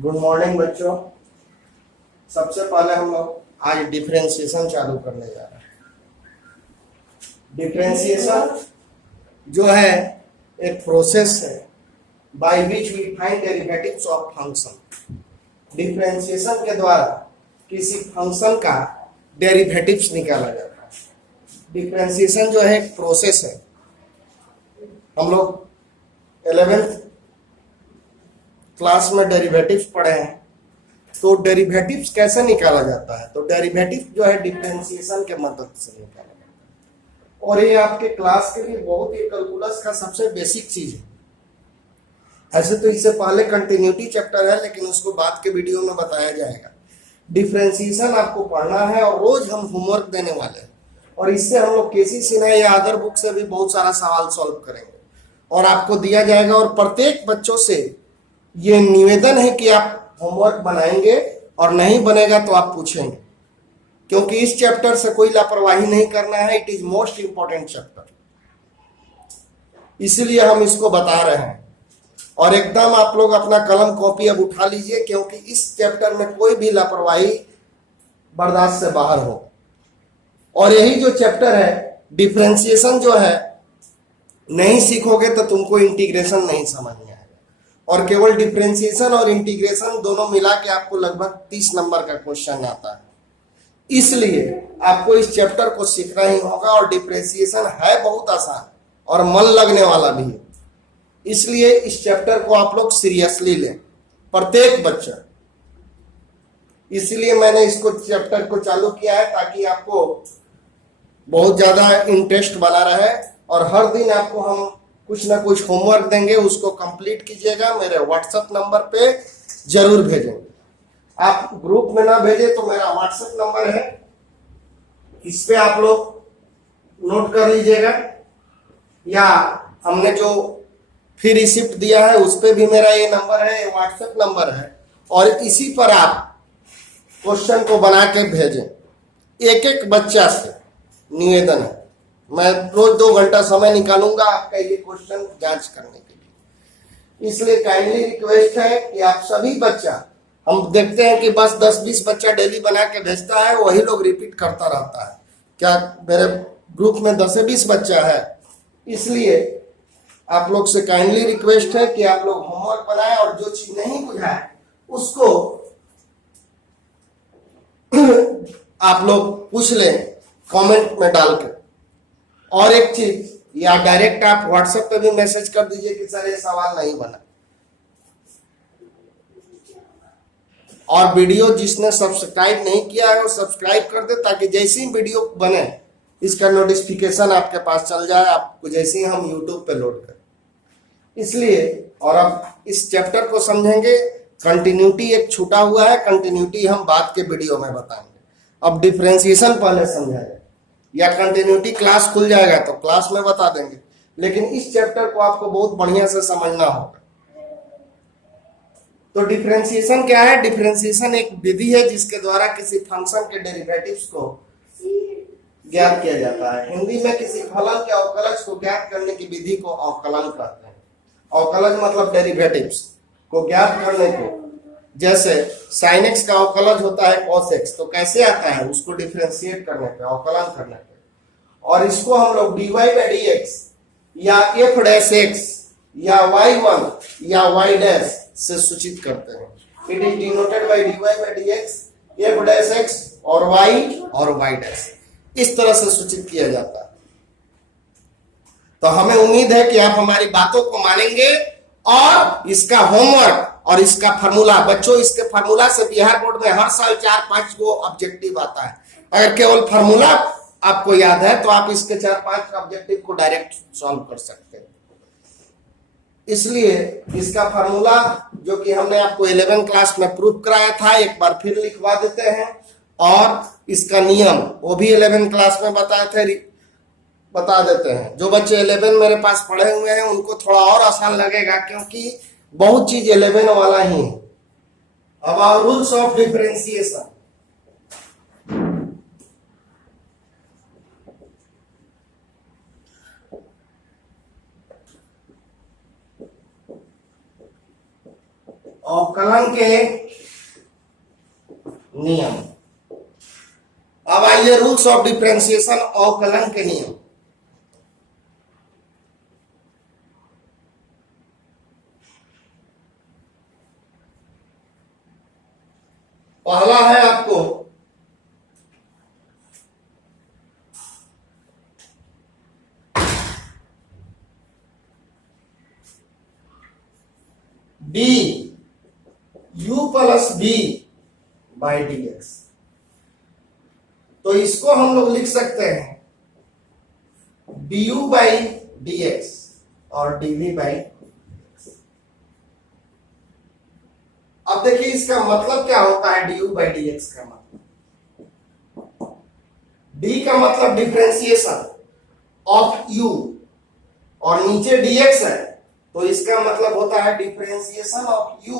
Good morning बच्चों। सबसे पहले हम लोग आज डिफरेंशिएशन चालू करने जा रहे हैं। डिफरेंशिएशन जो है एक प्रोसेस है by which we find derivatives of function. Differentiation के द्वारा किसी फंक्शन का डेरिवेटिव्स निकाला जाता है। डिफरेंशिएशन जो है एक प्रोसेस है। हम लोग 11th क्लास में डेरिवेटिव्स पढ़े हैं। तो डेरिवेटिव्स कैसे निकाला जाता है? तो डेरिवेटिव जो है डिफरेंशिएशन के मदद से निकाला जाता है और ये आपके क्लास के लिए बहुत ही कैलकुलस का सबसे बेसिक चीज है। ऐसे तो इससे पहले कंटिन्यूटी चैप्टर है, लेकिन उसको बाद के वीडियो में बताया जाएगा। डिफरेंशिएशन आपको पढ़ना है और रोज हम होमवर्क देने वाले हैं और इससे हम लोग केसी सिन्हा या अदर बुक से भी बहुत सारा सवाल सॉल्व करेंगे और आपको दिया जाएगा। और प्रत्येक बच्चों से ये निवेदन है कि आप होमवर्क बनाएंगे और नहीं बनेगा तो आप पूछेंगे, क्योंकि इस चैप्टर से कोई लापरवाही नहीं करना है। It is most important chapter, इसीलिए हम इसको बता रहे हैं। और एकदम आप लोग अपना कलम कॉपी अब उठा लीजिए, क्योंकि इस चैप्टर में कोई भी लापरवाही बर्दाश्त से बाहर हो। और यही जो चैप्टर है डिफरेंशिएशन जो है, नहीं सीखोगे तो तुमको इंटीग्रेशन नहीं समझ में आएगा। और केवल डिफरेंशिएशन और इंटीग्रेशन दोनों मिला के आपको लगभग 30 नंबर का क्वेश्चन आता है। इसलिए आपको इस चैप्टर को सीखना ही होगा। और डिफरेंशिएशन है बहुत आसान और मन लगने वाला भी है, इसलिए इस चैप्टर को आप लोग सीरियसली लें, प्रत्येक बच्चा। इसलिए मैंने इसको चैप्टर को चालू किया है ताकि आपको बहुत ज्यादा इंटरेस्ट बना रहे। और हर दिन आपको हम कुछ ना कुछ होमवर्क देंगे, उसको कंप्लीट कीजिएगा। मेरे व्हाट्सएप नंबर पे जरूर भेजेंगे। आप ग्रुप में ना भेजे तो मेरा व्हाट्सएप नंबर है, इस पे आप लोग नोट कर लीजिएगा, या हमने जो फ्री रिसिप्ट दिया है उस पे भी मेरा ये नंबर है, व्हाट्सएप नंबर है। और इसी पर आप क्वेश्चन को बना के भेजें। एक एक बच्चा से निवेदन है, मैं रोज 2 घंटा समय निकालूंगा आपका ये क्वेश्चन जांच करने के लिए। इसलिए काइंडली रिक्वेस्ट है कि आप सभी बच्चा, हम देखते हैं कि बस 10-20 बच्चा डेली बना के भेजता है, वही लोग रिपीट करता रहता है। क्या मेरे ग्रुप में 10 से 20 बच्चा है? इसलिए आप लोग से काइंडली रिक्वेस्ट है कि आप लोग होमवर्क बनाएं और जो चीज नहीं बुझाए उसको आप लोग पूछ लें कमेंट में डाल के। और एक चीज, या डायरेक्ट आप व्हाट्सएप पे भी मैसेज कर दीजिए कि सर ये सवाल नहीं बना। और वीडियो जिसने सब्सक्राइब नहीं किया है वो सब्सक्राइब कर दे, ताकि जैसे ही वीडियो बने इसका नोटिफिकेशन आपके पास चल जाए, आपको जैसे ही हम यूट्यूब पे लोड करें। इसलिए, और अब इस चैप्टर को समझेंगे। कंटिन्यूटी एक छूटा हुआ है, कंटिन्यूटी हम बाद के वीडियो में बताएंगे। अब डिफरेंशिएशन पहले समझाएंगे, या कंटिन्यूटी क्लास खुल जाएगा तो क्लास में बता देंगे, लेकिन इस चैप्टर को आपको बहुत बढ़िया से समझना होगा। तो डिफरेंशिएशन क्या है? डिफरेंशिएशन एक विधि है जिसके द्वारा किसी फंक्शन के डेरिवेटिव्स को ज्ञात किया जाता है। हिंदी में किसी फलन के अवकलज को ज्ञात करने की विधि को अवकलन कहते हैं। अवकलज मतलब डेरिवेटिव्स को ज्ञात करने को, जैसे sin x का अवकलज होता है cos x, तो कैसे आता है? उसको डिफरेंशिएट करने पे, अवकलन करने पे। और इसको हम लोग dy by dx या f डैश x या y1 या y डैश से सूचित करते हैं। It is denoted by dy by dx, f dash x और y और y डैश, इस तरह से सूचित किया जाता है। तो हमें उम्मीद है कि आप हमारी बातों को मानेंगे और इसका होमवर्क और इसका फार्मूला, बच्चों इसके फार्मूला से बिहार बोर्ड में हर साल 4-5 को ऑब्जेक्टिव आता है। अगर केवल फार्मूला आपको याद है तो आप इसके 4-5 ऑब्जेक्टिव को डायरेक्ट सॉल्व कर सकते हैं। इसलिए इसका फार्मूला जो कि हमने आपको 11 क्लास में प्रूफ कराया था, एक बार फिर लिखवा देते हैं। और इसका नियम वो भी 11 क्लास में बता देते हैं। जो बच्चे 11 मेरे पास पढ़े हुए हैं उनको थोड़ा और आसान लगेगा, क्योंकि बहुत चीज 11 वाला ही है। अब रूल्स ऑफ डिफरेंशिएशन। अवकलन के नियम। अब आइए रूल्स ऑफ डिफरेंशिएशन, अवकलन के नियम। पहला है आपको d u plus b by D x. तो इसको हम लोग लिख सकते हैं d you by D x और डी वी बाई। अब देखिए इसका मतलब क्या होता है, d you by D x का मतलब, डी का मतलब डिफरेंशिएशन ऑफ यू और नीचे डी एक्स है, तो इसका मतलब होता है differentiation of u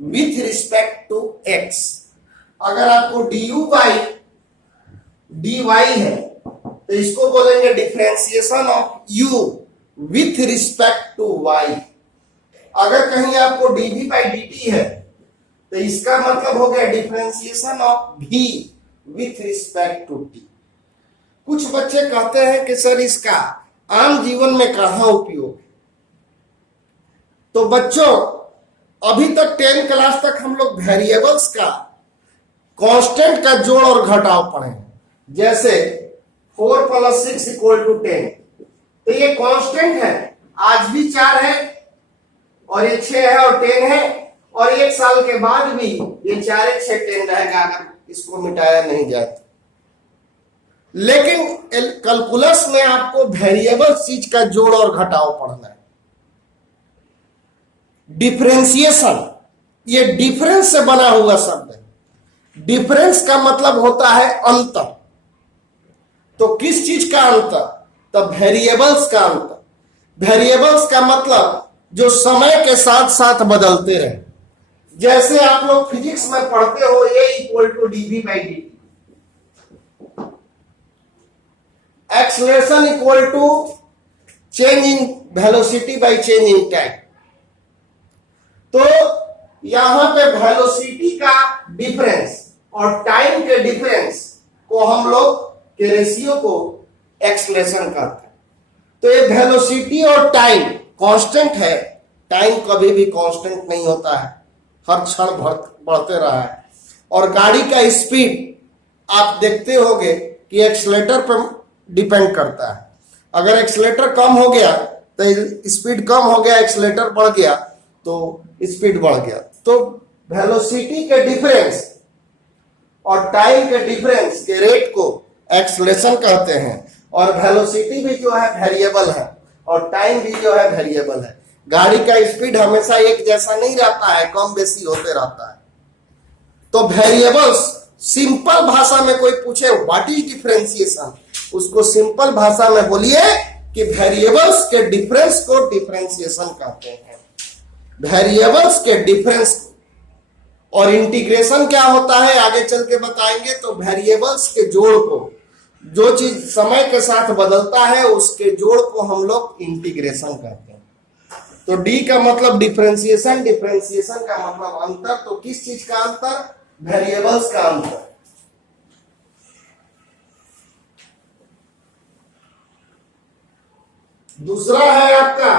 with respect to x. अगर आपको d you by d y है तो इसको बोलेंगे differentiation of u with respect to y. अगर कहीं आपको d we by d t है तो इसका मतलब हो गया differentiation of v with respect to t. कुछ बच्चे कहते हैं कि सर इसका आम जीवन में कहां उपयोग है। तो बच्चों अभी तक 10 क्लास तक हम लोग वेरिएबल्स का कांस्टेंट का जोड़ और घटाव पढ़े हैं। जैसे 4 + 6 = 10, तो ये कांस्टेंट है, आज भी 4 है और ये 6 है और 10 है, और 1 साल के बाद भी ये 4 1 6 10 रहेगा अगर इसको मिटाया नहीं जाए तो। लेकिन कैलकुलस में आपको वेरिएबल चीज का जोड़ और घटाव पढ़ना है। डिफरेंशिएशन ये डिफरेंस से बना हुआ शब्द है। डिफरेंस का मतलब होता है अंतर। तो किस चीज का अंतर? तो वेरिएबल्स का अंतर। वेरिएबल्स का मतलब जो समय के साथ साथ बदलते रहे। जैसे आप लोग फिजिक्स में पढ़ते हो A = dv/dt, acceleration = change in velocity by change in time. तो यहां पे वेलोसिटी का डिफरेंस और टाइम के डिफरेंस को हम लोग के रेशियो को एक्सलेरेशन कहते हैं। तो ये वेलोसिटी और टाइम कांस्टेंट है। टाइम कभी भी कांस्टेंट नहीं होता है, हर क्षण बढ़ते रहा है। और गाड़ी का स्पीड आप देखते होंगे कि एक्सीलरेटर पर डिपेंड करता है। अगर एक्सीलरेटर कम हो गया तो स्पीड कम हो गया, एक्सीलरेटर बढ़ गया तो स्पीड बढ़ गया। तो वेलोसिटी के डिफरेंस और टाइम के डिफरेंस के रेट को एक्सीलरेशन कहते हैं। और वेलोसिटी भी जो है वेरिएबल है और टाइम भी जो है वेरिएबल है। गाड़ी का स्पीड हमेशा एक जैसा नहीं रहता है, कम बेसी होते रहता है। तो वेरिएबल्स, सिंपल भाषा में कोई पूछे व्हाट इज डिफरेंशिएशन, उसको सिंपल भाषा में बोलिए कि वेरिएबल्स के डिफरेंस को डिफरेंशिएशन कहते हैं। वेरिएबल्स के डिफरेंस। और इंटीग्रेशन क्या होता है आगे चल के बताएंगे। तो वेरिएबल्स के जोड़ को, जो चीज समय के साथ बदलता है उसके जोड़ को हम लोग इंटीग्रेशन कहते हैं। तो डी का मतलब डिफरेंशिएशन, डिफरेंशिएशन का मतलब अंतर। तो किस चीज का अंतर? वेरिएबल्स का अंतर। दूसरा है आपका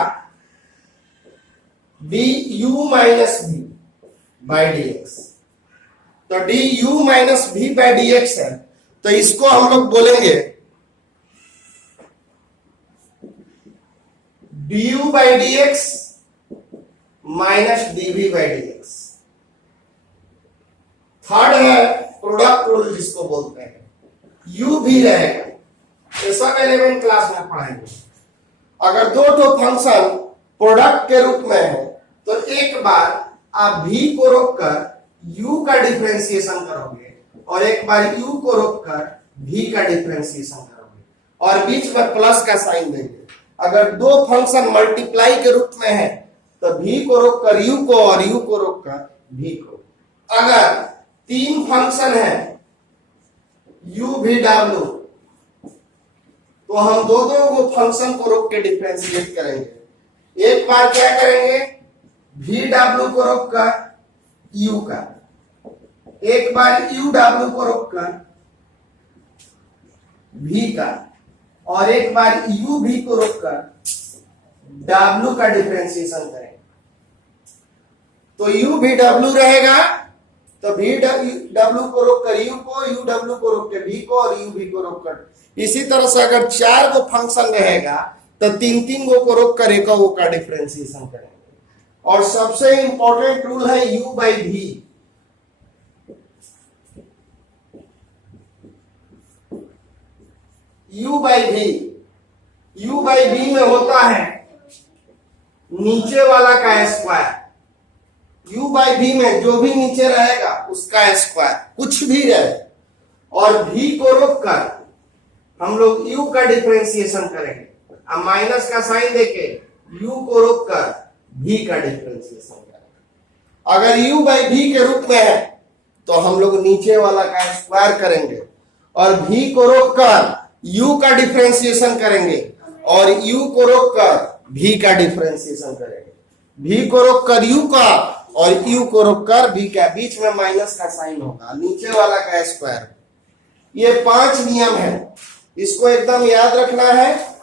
D U minus B by D x. तो D U minus B by D X है, तो इसको हम लोग बोलेंगे D you by D X minus D we by D X. Third है प्रोडक्ट रूल जिसको बोलते हैं, यू भी रहेगा। ये सब 11th क्लास में पढ़ाएंगे। अगर दो फंक्शन प्रोडक्ट के रूप में है तो एक बार आप v को रोककर u का डिफरेंशिएशन करोगे और एक बार u को रोककर v का डिफरेंशिएशन करोगे और बीच में प्लस का साइन देंगे। अगर दो फंक्शन मल्टीप्लाई के रूप में है तो v को रोककर u को और u को रोककर v को। अगर 3 फंक्शन है u v w, तो हम दो को फंक्शन को रोक के डिफरेंशिएट करेंगे। एक बार क्या करेंगे, वी डब्ल्यू को रोककर यू का, एक बार यू डब्ल्यू को रोककर भी का, और एक बार यू भी को रोककर डब्ल्यू का डिफरेंशिएशन करेंगे। तो यू भी डब्ल्यू रहेगा, तो भी डब्ल्यू को रोककर यू को, यू डब्ल्यू को रोककर भी को, और यू भी को रोककर। इसी तरह से अगर 4 गो फंक्शन रहेगा तो 3-3 गो को रोककर एक गो का डिफरेंशिएशन करेंगे। और सबसे इंपॉर्टेंट रूल है यू बाई भी। यू बाई भी, यू बाई भी में होता है नीचे वाला का स्क्वायर। u बाई भी में जो भी नीचे रहेगा उसका स्क्वायर, कुछ भी रहे, और v को रोककर हम लोग u का डिफरेंशिएशन करेंगे। अब माइनस का साइन देके u को रोककर v का डिफरेंशिएशन करेंगे। अगर u बाई v के रूप में है तो हम लोग नीचे वाला का स्क्वायर करेंगे, और v को रोककर u का डिफरेंशिएशन करेंगे, और u को रोककर v का डिफरेंशिएशन करेंगे। v को रोककर u का और u को रोककर v का, बीच में माइनस का साइन होगा, नीचे वाला का स्क्वायर। ये 5 नियम है, इसको एकदम याद रखना है।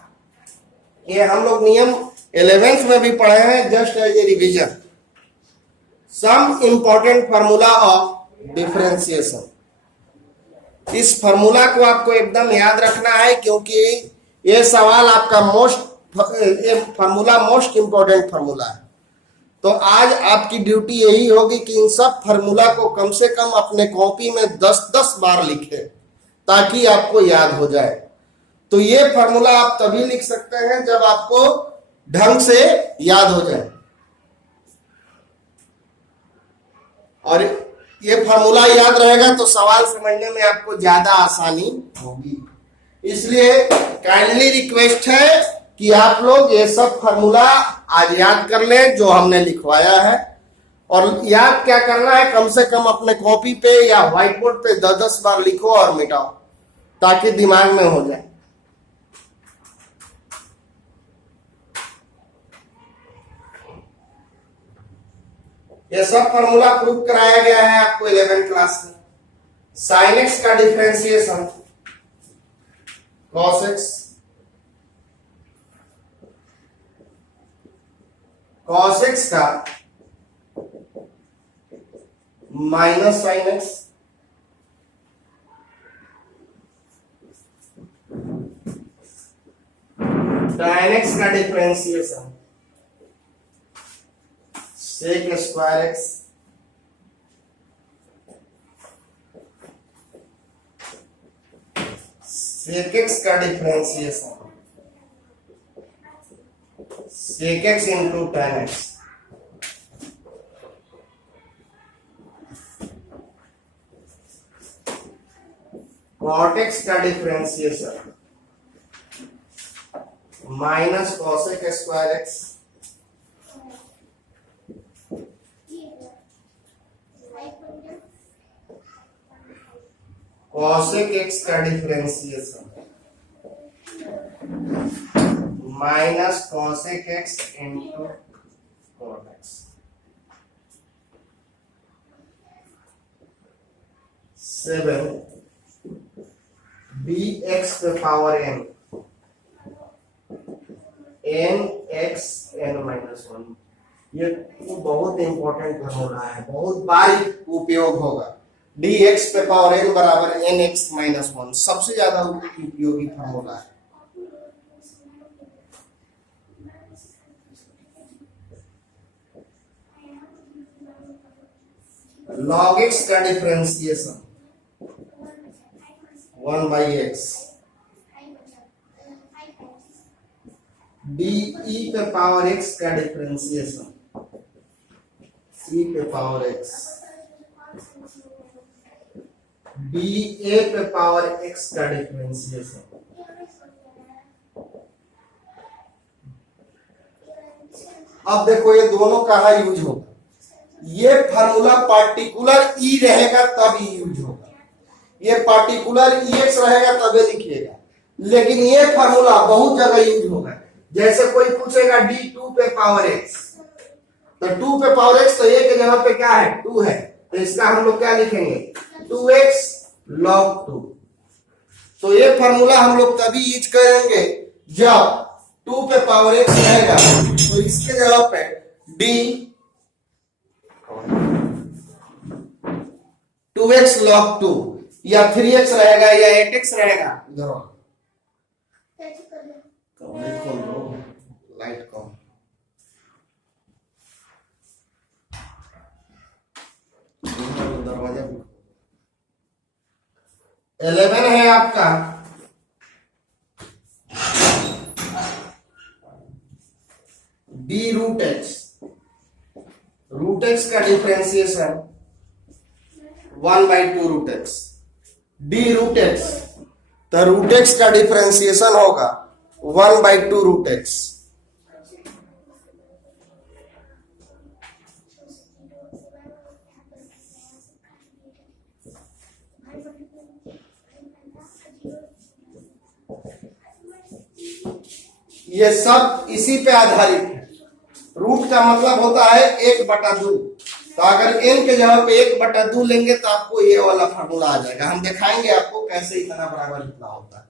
ये हम लोग नियम 11th में भी पढ़े हैं, just as a revision. Some important formula of differentiation, इस फार्मूला को आपको एकदम याद रखना है, क्योंकि ये सवाल आपका ये फार्मूला मोस्ट इंपॉर्टेंट फार्मूला है। तो आज आपकी ड्यूटी यही होगी कि इन सब फार्मूला को कम से कम अपने कॉपी में 10-10 बार लिखें, ताकि आपको याद हो जाए। तो ये फार्मूला आप तभी लिख सकते हैं जब आपको ढंग से याद हो जाए, और ये फार्मूला याद रहेगा तो सवाल समझने में आपको ज्यादा आसानी होगी। इसलिए काइंडली रिक्वेस्ट है कि आप लोग ये सब फार्मूला आज याद कर लें जो हमने लिखवाया है। और याद क्या करना है, कम से कम अपने कॉपी पे या व्हाइट बोर्ड पे 10-10 बार लिखो और मिटाओ, ताकि दिमाग में हो जाए। ये सब फार्मूला प्रूव कराया गया है आपको 11th क्लास में। साइन एक्स का differentiation, cos x, cos x का minus sine x, tan x का differentiation sec square x, sec x का differentiation sec x into tan x, cot x का differentiation minus cosec square x, cosec x का differentiation minus cosec x into cot x. 7 बी x पे power n, n x n माइनस 1। ये बहुत important formula है, बहुत बार उपयोग होगा। dx पे पावर n बराबर nx माइनस 1 सबसे ज्यादा उपयोगी फार्मूला है। log x का differentiation 1 by x, D E पे पावर x का डिफरेंशिएशन c पे पावर x, डी ए पे पावर x का डिफरेंशिएशन अब देखो ये दोनों कहाँ यूज होगा। ये फार्मूला पार्टिकुलर ई रहेगा तब ही यूज होगा, ये पार्टिकुलर एक्स रहेगा तभी लिखिएगा। लेकिन ये फार्मूला बहुत जगह यूज होगा। जैसे कोई पूछेगा d2 पे पावर x, तो 2 पे पावर x, तो a के जगह पे क्या है 2 है, तो इसका हम लोग क्या लिखेंगे 2x log 2। तो ये फॉर्मूला हम लोग तभी यूज करेंगे जब 2 पे पावर x रहेगा, तो इसके जगह पे d 2x log 2 या 3x रहेगा या 8x रहेगा। इधर लाइट कम, दरवाजा 11 है आपका d रूट x का differentiation 1/2 root x, d root x, तो रूट x का डिफरेंशिएशन होगा 1/2 रूट x। ये सब इसी पे आधारित है। रूट का मतलब होता है 1/2, तो अगर n के जगह पे 1/2 लेंगे तो आपको ये वाला फार्मूला आ जाएगा। हम दिखाएंगे आपको कैसे इतना बराबर इतना होता है।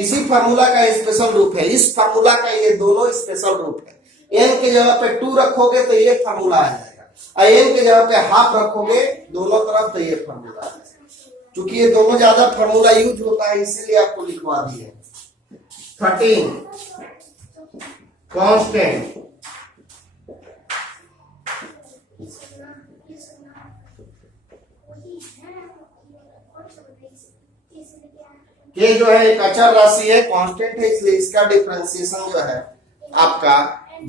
इसी फार्मूला का स्पेशल रूप है, इस फार्मूला का ये दोनों स्पेशल रूप है। n के जगह पे 2 रखोगे तो ये फार्मूला आ जाएगा, और n के जगह पे हाफ रखोगे दोनों तरफ तो ये फार्मूला आ जाएगा। क्योंकि ये दोनों ज्यादा फार्मूला यूज होता है इसीलिए आपको लिखवा दिए। 13 कांस्टेंट के जो है एक अचर राशि है, कांस्टेंट है, इसलिए इसका डिफरेंशिएशन जो है आपका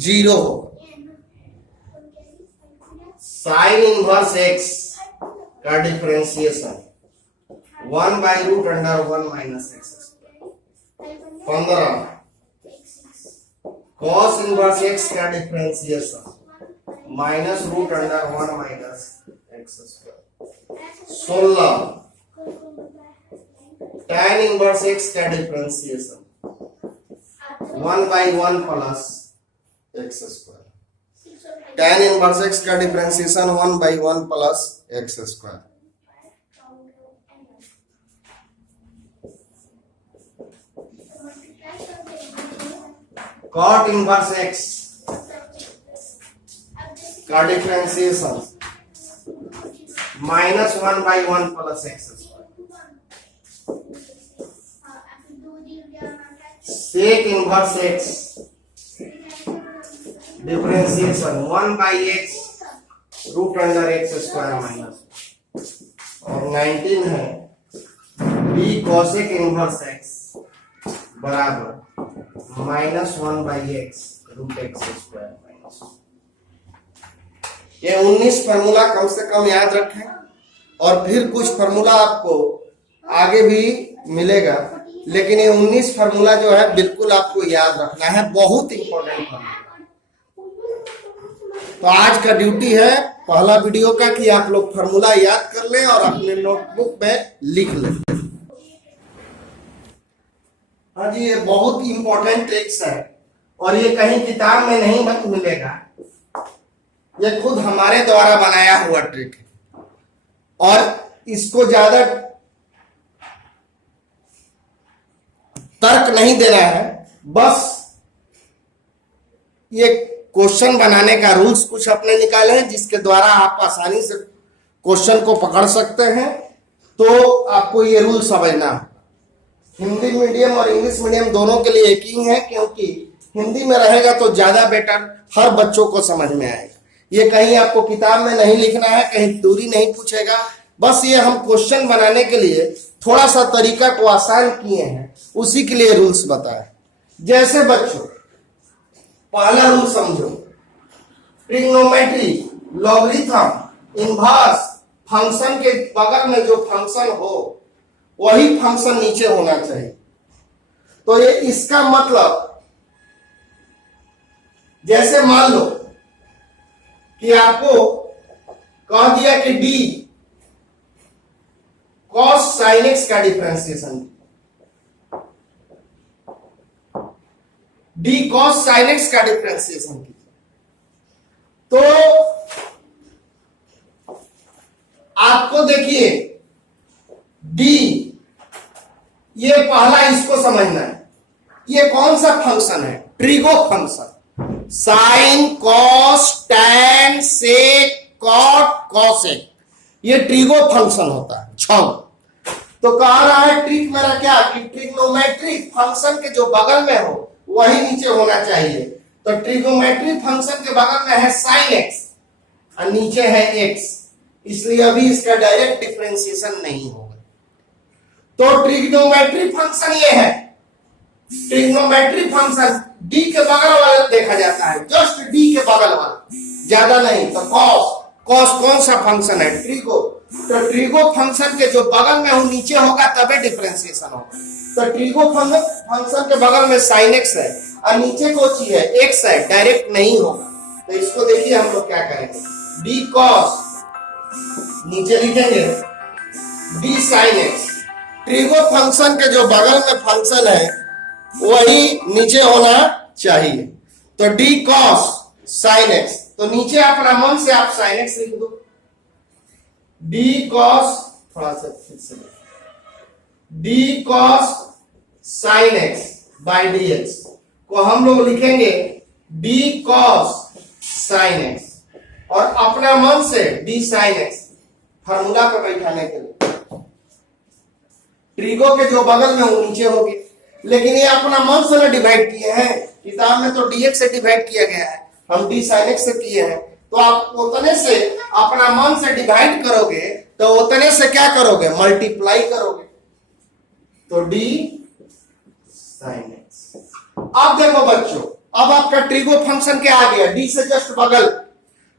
0 होगा। साइन इनवर्स x का differentiation 1/√1 - x। 15 cos inverse x का differentiation -√1 - x²। 16 tan inverse x का differentiation 1/1 + x²। tan inverse x का differentiation 1/1 + x²। cot inverse x का differentiation -1/1 + x²। sec inverse x differentiation 1/x √x² और 19 है d cosec inverse x बराबर -1/x √x²। ये 19 formula कम से कम याद रखें, और फिर कुछ फार्मूला आपको आगे भी मिलेगा, लेकिन ये 19 फार्मूला जो है बिल्कुल आपको याद रखना है, बहुत इंपॉर्टेंट फार्मूला। तो आज का ड्यूटी है पहला वीडियो का कि आप लोग फार्मूला याद कर लें और अपने नोटबुक में लिख लें। हाँ जी, ये बहुत इंपॉर्टेंट ट्रिक्स है और ये कहीं किताब में नहीं मिलेगा, ये खुद हमारे द्वारा बनाया हुआ ट्रिक है और इसको ज्यादा तर्क नहीं देना है, बस ये क्वेश्चन बनाने का रूल्स कुछ अपने निकाले हैं जिसके द्वारा आप आसानी से क्वेश्चन को पकड़ सकते हैं। तो आपको ये रूल समझना है। हिंदी मीडियम और इंग्लिश मीडियम दोनों के लिए एक ही है, क्योंकि हिंदी में रहेगा तो ज्यादा बेटर हर बच्चों को समझ में आएगा। ये कहीं आपको किताब में नहीं लिखना है, कहीं दूरी नहीं पूछेगा, बस ये हम क्वेश्चन बनाने के लिए थोड़ा सा तरीका को आसान किए हैं, उसी के लिए रूल्स बताए। जैसे बच्चों पहला रूल समझो, ट्रिग्नोमेट्री, लॉगरिथम, इनवर्स, फंक्शन के बगल में जो फंक्शन हो वही फंक्शन नीचे होना चाहिए। तो ये इसका मतलब, जैसे मान लो कि आपको कह दिया कि d cos sin x का differentiation, d cos sin x का डिफरेंशिएशन कीजिए, तो आपको देखिए डी, ये पहला इसको समझना है, ये कौन सा फंक्शन है? Trigo function. Sine, cos, tan, sec, cot, cosec, ये ट्रिगो फंक्शन होता है। तो कह रहा है ट्रिक मेरा क्या कि ट्रिग्नोमेट्रिक फंक्शन के जो बगल में हो वही नीचे होना चाहिए। तो ट्रिग्नोमेट्रिक फंक्शन के बगल में है साइन एक्स और नीचे है एक्स, इसलिए अभी इसका डायरेक्ट डिफरेंशिएशन नहीं होगा। तो ट्रिग्नोमेट्रिक फंक्शन ये है, ट्रिग्नोमेट्रिक फंक्शन डी के बगल वाला देखा जाता है, जस्ट डी के बगल वाला, ज्यादा नहीं। तो कॉस, कॉस कौन सा फंक्शन है? ट्रिगो। तो ट्रिगो फंक्शन के जो बगल में हो नीचे होगा तभी डिफरेंशिएशन होगा। तो ट्रिगो फंक्शन के बगल में साइन एक्स है और नीचे कोची है? एक्स है, डायरेक्ट नहीं होगा। तो इसको देखिए हम लोग क्या करेंगे, डी कॉस, नीचे लिखेंगे D sine x. Trigo function के जो बगल में फंक्शन है वही नीचे होना चाहिए। तो डी कॉस साइन एक्स, तो नीचे अपना मन से आप साइन एक्स लिख दो, डी कॉस, थोड़ा सा फिर से, D cos sine x by D x को हम लोग लिखेंगे डी कॉस साइन एक्स, और अपना मन से डी साइन एक्स फार्मूला पर बैठाने के लिए। ट्रिगो के जो बगल में वो नीचे होगी, लेकिन ये अपना मन से ना डिवाइड किए हैं, किताब में तो डीएक्स से डिवाइड किया गया है, हम डी साइन एक्स से किए हैं। तो आप उतने से अपना मन से डिवाइड करोगे तो उतने से क्या करोगे? मल्टीप्लाई करोगे। तो डी साइन एक्स। अब देखो बच्चों, अब आपका ट्रिगो फंक्शन क्या आ गया? डी से जस्ट बगल,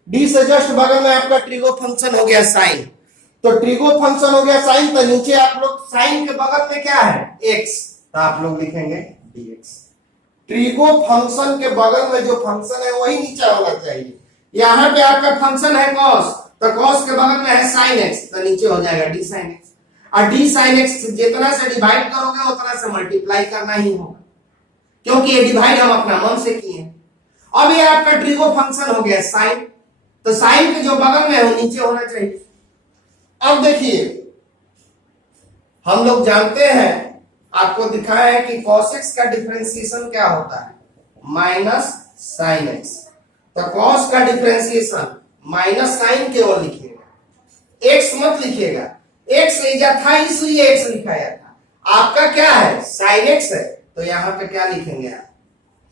डी से जस्ट बगल में आपका ट्रिगो फंक्शन हो गया साइन। तो ट्रिगो फंक्शन हो गया साइन, तो नीचे आप लोग साइन के बगल में क्या है? एक्स, तो आप लोग लिखेंगे dx। ट्रिगो फंक्शन के बगल में जो फंक्शन है वही नीचे होना चाहिए। यहां पे आपका फंक्शन है cos, तो cos के बगल में है sin x, तो नीचे हो जाएगा d sin x। और d sin x जितना से डिवाइड करोगे उतना से मल्टीप्लाई करना ही होगा, क्योंकि ये डिवाइड हम अपना मन से किए हैं। अब ये आपका ट्रिगो फंक्शन हो गया sin, तो sin के जो बगल में है वो नीचे होना चाहिए। अब देखिए हम लोग जानते हैं, आपको दिखाया है कि cos x का डिफरेंशिएशन क्या होता है? Minus sine x। तो cos का डिफरेंशिएशन माइनस साइन केवल लिखिएगा, x मत लिखिएगा, x लीजा था इसलिए x लिखाया था। आपका क्या है? साइन x है, तो यहां पे क्या लिखेंगे आप?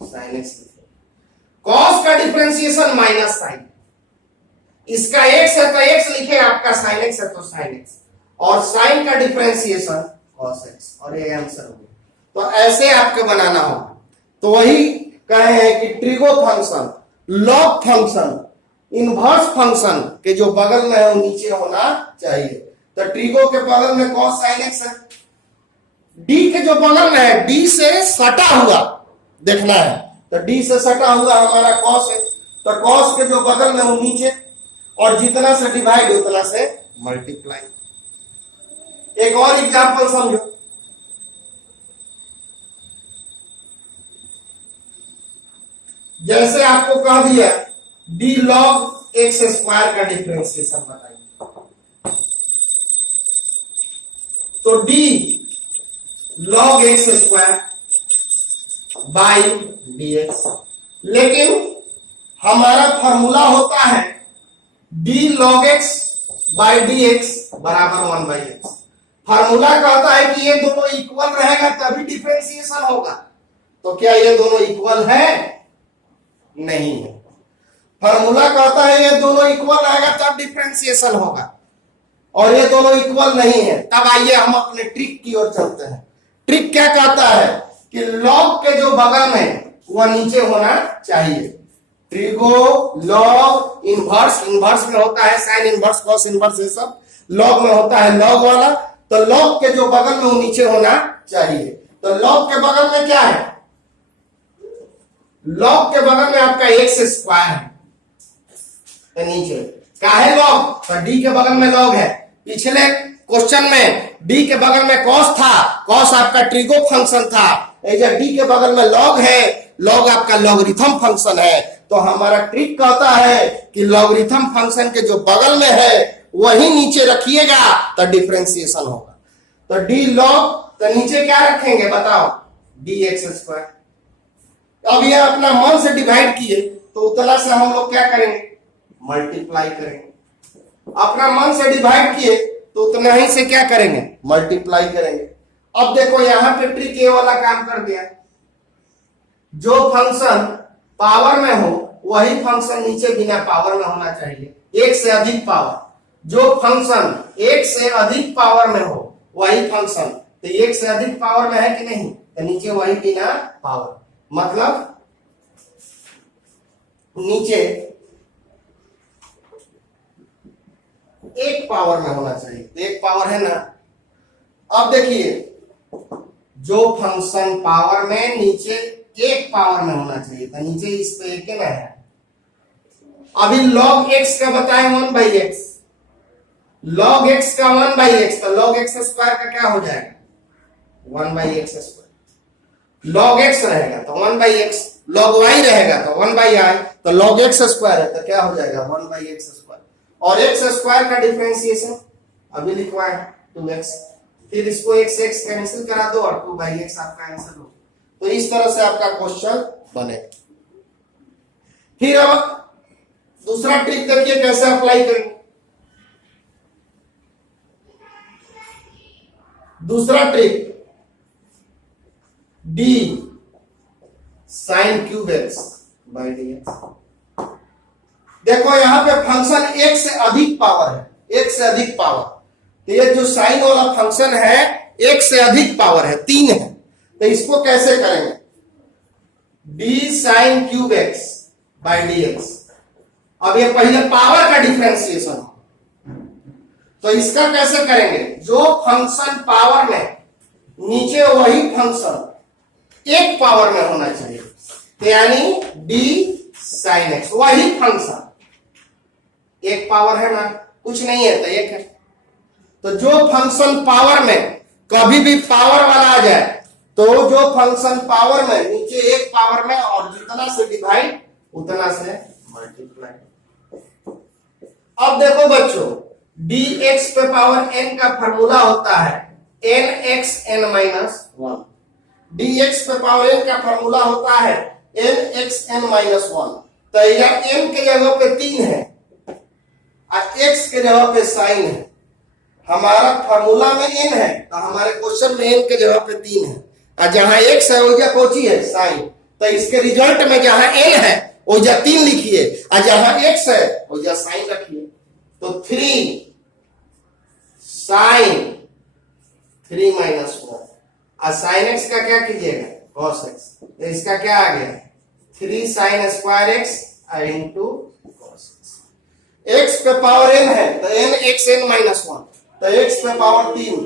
साइन x लिखेंगे। cos का डिफरेंशिएशन माइनस साइन, इसका x है तो x लिखे, आपका साइन x है तो साइन x, और साइन का डिफरेंशिएशन cos x, और ये आंसर हो गया। तो ऐसे आपको बनाना होगा। तो वही कहे हैं कि trigo function, log function, inverse function के जो बगल में है वो नीचे होना चाहिए। तो ट्रिगो के बगल में cos sin x है, डी के जो बगल में है डी से सटा हुआ देखना है, तो डी से सटा हुआ हमारा cos है, तो cos के जो बगल में वो नीचे, और जितना से डिवाइड उतना से मल्टीप्लाई। एक और एग्जांपल समझो, जैसे आपको कह दिया डी लॉग एक्स स्क्वायर का डिफरेंशिएशन बताइए, तो D log x square by D x, लेकिन हमारा फॉर्मूला होता है D log x by D x बराबर 1 बाई एक्स। फार्मूला कहता है कि ये दोनों इक्वल रहेगा तभी डिफरेंशिएशन होगा। तो क्या ये दोनों इक्वल है? नहीं है। फार्मूला कहता है ये दोनों इक्वल रहेगा तब डिफरेंशिएशन होगा, और ये दोनों इक्वल नहीं है। तब आइए हम अपने ट्रिक की ओर चलते हैं। ट्रिक क्या कहता है कि लॉग के जो बगल में वह नीचे होना चाहिए। ट्रिगो, लॉग, इनवर्स, इनवर्स में होता है साइन इनवर्स, कॉस इनवर्स, ये सब। लॉग में होता है लॉग वाला, तो लॉग के जो बगल में वो नीचे होना चाहिए। तो लॉग के बगल में क्या है? लॉग के बगल में आपका एक्स स्क्वायर है, तो नीचे क्या है? लॉग, तो डी के बगल में लॉग है। पिछले क्वेश्चन में डी के बगल में कॉस था, कॉस आपका ट्रिगो फंक्शन था। डी के बगल में लॉग है, लॉग आपका लॉगरिथम फंक्शन है, तो हमारा ट्रिक कहता है कि लॉगरिथम फंक्शन के जो बगल में है वही नीचे रखिएगा तो डिफरेंशिएशन होगा। तो डी लॉग, तो नीचे क्या रखेंगे बताओ, डी एक्स स्क्वायर। अब ये अपना मन से डिवाइड किए तो उतना से हम लोग क्या करेंगे, मल्टीप्लाई करेंगे। अपना मन से डिवाइड किए तो उतना ही से क्या करेंगे, मल्टीप्लाई करेंगे। अब देखो यहां पे ट्रिक ये वाला काम कर दिया, जो फंक्शन पावर में हो वही फंक्शन नीचे बिना पावर में होना चाहिए, एक से अधिक पावर। जो फंक्शन एक से अधिक पावर में हो वही फंक्शन, तो एक से अधिक पावर में है कि नहीं, तो नीचे वही बिना पावर, मतलब नीचे एक पावर में होना चाहिए। तो एक पावर है ना। अब देखिए जो फंक्शन पावर में नीचे एक पावर में होना चाहिए, तो नीचे इस पे एक ना है। अभी log x का बताएं 1/x, log x का 1/x, तो log x स्क्वायर का क्या हो जाएगा 1/x स्क्वायर। log x रहेगा तो 1/x, log y रहेगा तो 1/i, तो log x स्क्वायर है तो क्या हो जाएगा 1/x स्क्वायर। और x स्क्वायर का डिफरेंशिएशन अभी लिखवाए 2x, फिर इसको x से x कैंसिल करा दो और 2/x आपका आंसर हो। तो इस तरह से आपका क्वेश्चन बनेगा। फिर अब दूसरा ट्रिक देखिए कैसे अप्लाई करेंगे। दूसरा trick d sin cube x by dx। देखो यहां पे फंक्शन एक से अधिक पावर है, एक से अधिक पावर, तो ये जो साइन वाला फंक्शन है एक से अधिक पावर है, 3 है। तो इसको कैसे करेंगे, d sin cube x by dx। अब ये पहले पावर का डिफरेंशिएशन हो, तो इसका कैसे करेंगे, जो फंक्शन पावर में नीचे वही फंक्शन एक पावर में होना चाहिए, तो यानी d sin x, वही फंक्शन एक पावर है ना, कुछ नहीं है तो एक है। तो जो फंक्शन पावर में कभी भी पावर वाला आ जाए, तो जो फंक्शन पावर में नीचे एक पावर में और जितना से डिवाइड उतना से मल्टीप्लाई। अब देखो बच्चों dx पे पावर n का फॉर्मूला होता है nxn-1, dx पे पावर n का फॉर्मूला होता है nxn-1। तो यह n के जगह पे 3 है और x के जगह पे साइन है। हमारा फॉर्मूला में n है तो हमारे क्वेश्चन में n के जगह पे 3 है, और जहां x है वजह कोची है साइन, तो इसके रिजल्ट में जहां n है वजह 3 लिखिए और जहां x है वजह साइन रखिए। तो 3 साइन 3 माइनस 1, और साइन x का क्या कीजिएगा cos x, तो इसका क्या आ गया 3 sine square x into cos x। x पे पावर n है तो n xn-1, तो x पे पावर 3,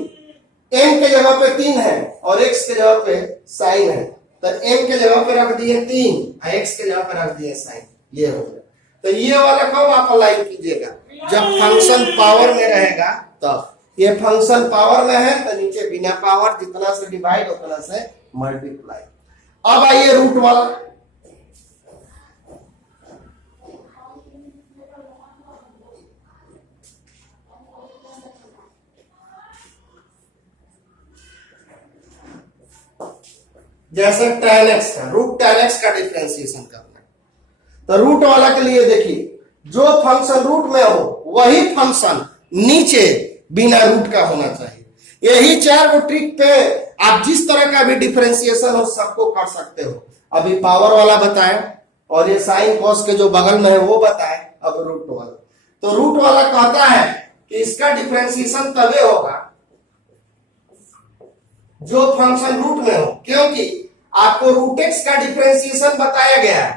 n के जगह पे 3 है और x के जगह पे साइन है, तो n के जगह पे रख दिए 3 और x के जगह पे रख दिए साइन, ये हो गया। तो ये वाला कब आप अप्लाई कीजिएगा, जब फंक्शन पावर में रहेगा तब। ये फंक्शन पावर में है तो नीचे बिना पावर जितना से डिवाइड उतना से मल्टीप्लाई। अब आइए रूट वाला, जैसे tan x का रूट tan x का डिफरेंशिएशन करना है, तो रूट वाला के लिए देखिए जो फंक्शन रूट में हो वही फंक्शन नीचे बिना रूट का होना चाहिए। यही 4 गो ट्रिक पे आप जिस तरह का भी डिफरेंशिएशन हो सबको कर सकते हो। अभी पावर वाला बताएं और ये साइन कॉस के जो बगल में है वो बताएं। अब रूट वाला, तो रूट वाला कहता है कि इसका डिफरेंशिएशन तभी होगा जो फंक्शन रूट में हो, क्योंकि आपको रूट एक्स का डिफरेंशिएशन बताया गया है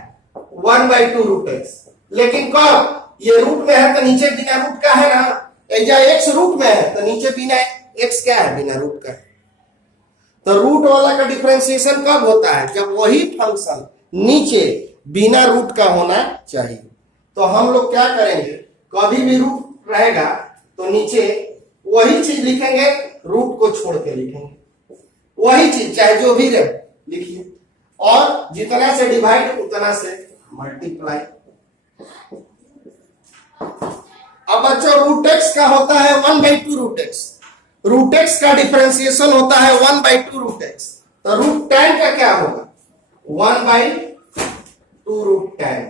1/2 रूट एक्स, लेकिन कब ये रूट में है तो नीचे बिना रूट का है ना, या एक्स रूट में है तो नीचे बिना एक्स क्या है बिना रूट का। तो रूट वाला का डिफरेंशिएशन कब होता है, जब वही फंक्शन नीचे बिना रूट का होना चाहिए। तो हम लोग क्या करेंगे, कभी भी रूट रहेगा तो नीचे वही चीज लिखेंगे, रूट को छोड़ के लिखेंगे वही चीज, चाहे जो भी रहे लिखिए, और जितना से डिवाइड उतना से मल्टीप्लाई। अब बच्चों रूट एक्स का होता है 1/2 रूट एक्स, रूट एक्स का डिफरेंशिएशन होता है 1/2 रूट एक्स, तो रूट tan का क्या होगा 1/2 रूट tan।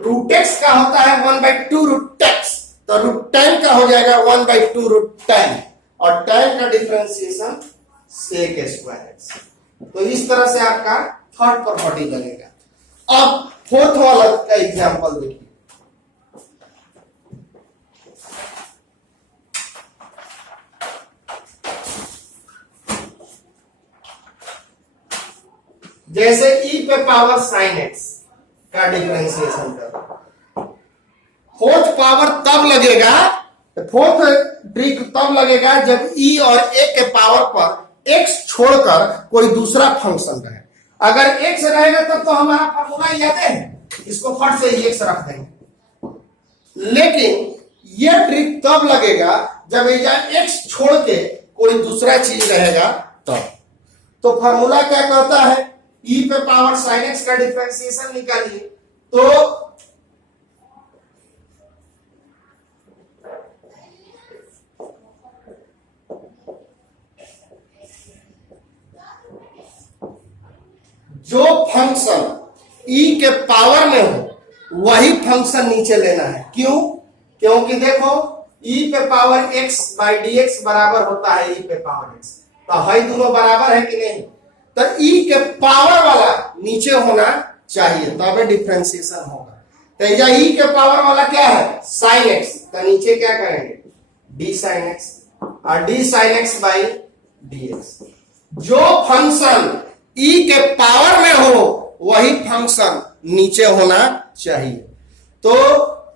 रूट एक्स का होता है 1/2 रूट एक्स, तो रूट tan का हो जाएगा 1/2 रूट tan, और tan का डिफरेंशिएशन sec स्क्वायर एक्स। तो इस तरह से आपका थर्ड प्रॉपर्टी बनेगा। अब फोर्थ वाला का एग्जांपल देखिए, जैसे e पे पावर sin x का डिफरेंशिएशन कर, फोर्थ पावर तब लगेगा, फोर्थ ट्रिक तब लगेगा जब e और a के पावर पर x छोड़कर कोई दूसरा फंक्शन रहे। अगर x रहेगा तब तो हमारा फॉर्मूला याद है, इसको फट से ही x रख देंगे। लेकिन यह ट्रिक तब लगेगा जब x छोड़ के कोई दूसरा चीज रहेगा तब। तो फॉर्मूला क्या कहता है, e पे पावर sin x का डिफरेंशिएशन निकालिए, तो जो फंक्शन e के पावर में हो वही फंक्शन नीचे लेना है। क्यों? क्योंकि देखो e पे पावर x बाई dx बराबर होता है e पे पावर x, तो है दोनों बराबर है कि नहीं, तो e के पावर वाला नीचे होना चाहिए तब डिफरेंशिएशन होगा। तो यह e के पावर वाला क्या है sin x, तो नीचे क्या करेंगे d sin x, और d sin x by dx। जो फंक्शन e के पावर में हो वही फंक्शन नीचे होना चाहिए। तो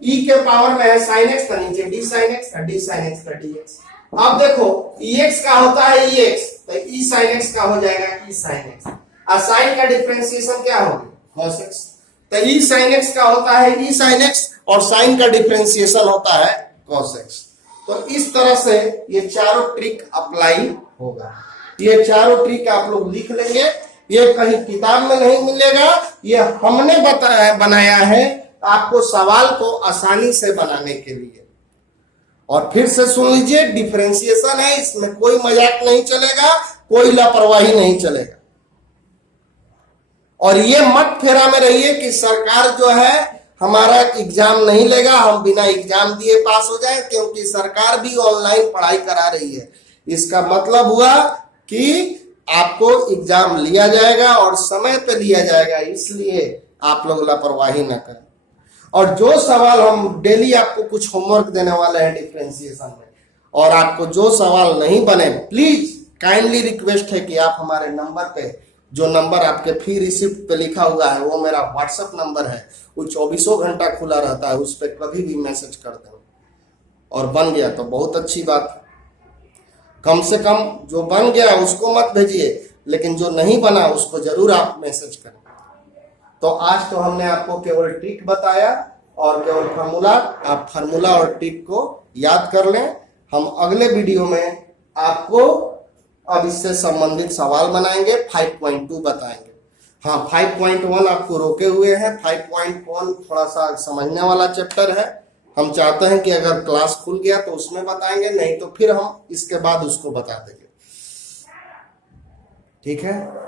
e के पावर में है sin x, तो नीचे d sin x, d sin x का dx। अब देखो ex का होता है ex, तो e sin x का हो जाएगा e sin x, और sin का डिफरेंशिएशन क्या होगा cos x, तो e sin x का होता है e sin x, और sin का डिफरेंशिएशन होता है cos x। तो इस तरह से ये चारों ट्रिक अप्लाई होगा। ये चारों ट्रिक आप लोग लिख लेंगे, ये कहीं किताब में नहीं मिलेगा, ये हमने बनाया है आपको सवाल को आसानी से बनाने के लिए। और फिर से सुन लीजिए, डिफरेंशिएशन है, इसमें कोई मजाक नहीं चलेगा, कोई लापरवाही नहीं चलेगा। और ये मत फेरा में रहिए कि सरकार जो है हमारा एग्जाम नहीं लेगा, हम बिना एग्जाम दिए पास हो जाए, क्योंकि सरकार भी ऑनलाइन पढ़ाई करा रही है। इसका मतलब हुआ कि आपको एग्जाम लिया जाएगा और समय पे लिया जाएगा, इसलिए आप लोग लापरवाही ना करें। और जो सवाल हम डेली आपको कुछ होमवर्क देने वाले हैं डिफरेंशिएशन में, और आपको जो सवाल नहीं बने, प्लीज काइंडली रिक्वेस्ट है कि आप हमारे नंबर पे, जो नंबर आपके फी रिसिप्ट पे लिखा हुआ है वो मेरा व्हाट्सएप नंबर है, वो 24 घंटा खुला रहता है, उस पर कभी भी मैसेज कर दें। और बन गया तो बहुत अच्छी बात, कम से कम जो बन गया उसको मत भेजिए, लेकिन जो नहीं बना उसको जरूर आप मैसेज करें। तो आज तो हमने आपको केवल ट्रिक बताया और केवल फार्मूला, आप फार्मूला और ट्रिक को याद कर लें। हम अगले वीडियो में आपको अब इससे संबंधित सवाल बनाएंगे, 5.2 बताएंगे। हाँ, 5.1 आपको रोके हुए हैं, 5.1 थोड़ा सा समझने वाला चैप्टर है। हम चाहते हैं कि अगर क्लास खुल गया तो उसमें बताएंगे, नहीं तो फिर हम इसके बाद उसको बता देंगे। ठीक है।